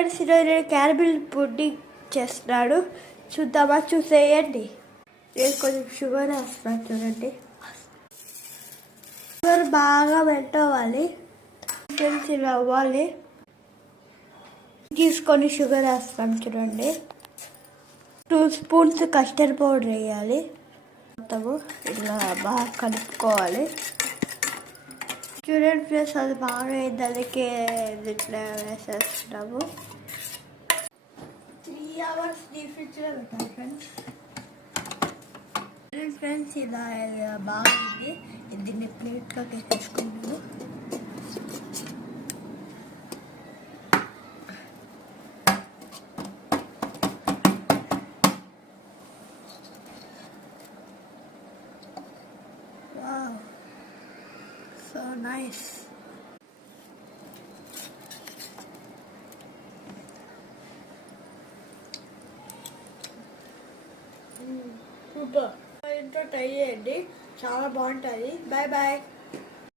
ఈరోజు నేను caramel pudding చేస్తున్నాడు. చూద్దామా? చూసేయండి. నేను కొంచెం షుగర్ వేస్తున్నాను చూడండి. షుగర్ బాగా మెల్ట్ అవ్వాలి, ఇలా అవ్వాలి. తీసుకొని షుగర్ వేస్తాను చూడండి. 2 స్పూన్స్ కస్టర్డ్ పౌడర్ వేయాలి. మొత్తము ఇలా బాగా కలుపుకోవాలి. చూడండి ఫ్రెండ్స్, అది బాగా దానికి ఇట్లా వేసేస్తున్నాము. 3 hours డీప్ ఫ్రిడ్జ్లో పెట్టాలి ఫ్రెండ్స్. ఫ్రెండ్స్ ఇలా బాగుంది. దీన్ని ప్లేట్గా వేసేసుకున్నాము. Wow, so nice. సూపర్. ఇంట్లో ట్రై చేయండి, చాలా బాగుంటుంది. Bye bye.